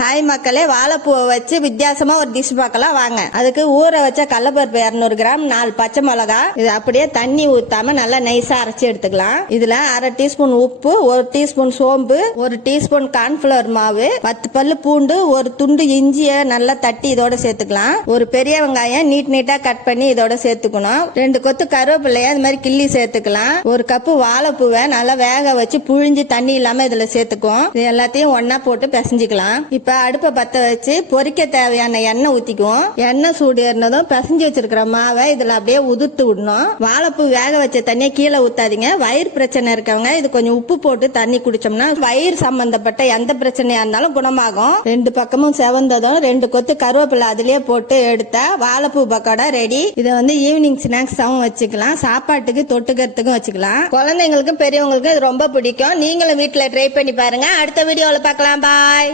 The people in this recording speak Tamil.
ஹாய் மக்களே, வாழைப்பூவை வச்சு வித்தியாசமா ஒரு டிஷ் பார்க்கலாம் வாங்க. அதுக்கு ஊற வச்ச கடலைப்பருப்பு 200 கிராம், 4 பச்சை மிளகா, இது அப்படியே தண்ணி ஊத்தாம நல்லா நைஸா அரைச்சி எடுத்துக்கலாம். இதுல 1/2 டீஸ்பூன் உப்பு, 1 டீஸ்பூன் சோம்பு, 1 டீஸ்பூன் கார்ன்ஃபிளவர் மாவு, 10 பல்லு பூண்டு, ஒரு துண்டு இஞ்சிய நல்லா தட்டி இதோட சேர்த்துக்கலாம். ஒரு பெரிய வெங்காயம் நீட்டா கட் பண்ணி இதோட சேர்த்துக்கணும். 2 கொத்து கருவேப்பிள்ளைய அது மாதிரி கிள்ளி சேர்த்துக்கலாம். 1 கப்பு வாழைப்பூவை நல்லா வேக வச்சு புழிஞ்சு தண்ணி இல்லாம இதுல சேர்த்துக்குவோம். இது எல்லாத்தையும் ஒன்னா போட்டு பிசைஞ்சுக்கலாம். இப்ப அடுப்பை பத்த வச்சு பொரிக்க தேவையான எண்ணெய் ஊத்திக்குவோம். எண்ணெய் சூடு ஏறினதும் பிசைஞ்சு வச்சிருக்கிற மாவை இதுல அப்படியே உதுத்து விடணும். வாழைப்பூ வேக வச்ச தண்ணியை கீழே ஊத்தாதீங்க. வயிறு பிரச்சனை இருக்கவங்க இது கொஞ்சம் உப்பு போட்டு தண்ணி குடிச்சோம்னா வயிறு சம்பந்தப்பட்ட எந்த பிரச்சனையா இருந்தாலும் குணமாகும். 2 பக்கமும் செவந்ததும் 2 கொத்து கருவேப்பிலை அதுலயே போட்டு எடுத்தா வாழைப்பூ பக்கோடா ரெடி. இதை ஈவினிங் ஸ்நாக்ஸாவும் வச்சுக்கலாம், சாப்பாட்டுக்கு தொட்டுக்கிறதுக்கும் வச்சுக்கலாம். குழந்தைங்களுக்கும் பெரியவங்களுக்கும் இது ரொம்ப பிடிக்கும். நீங்களும் வீட்டுல ட்ரை பண்ணி பாருங்க. அடுத்த வீடியோல பார்க்கலாம். பாய்.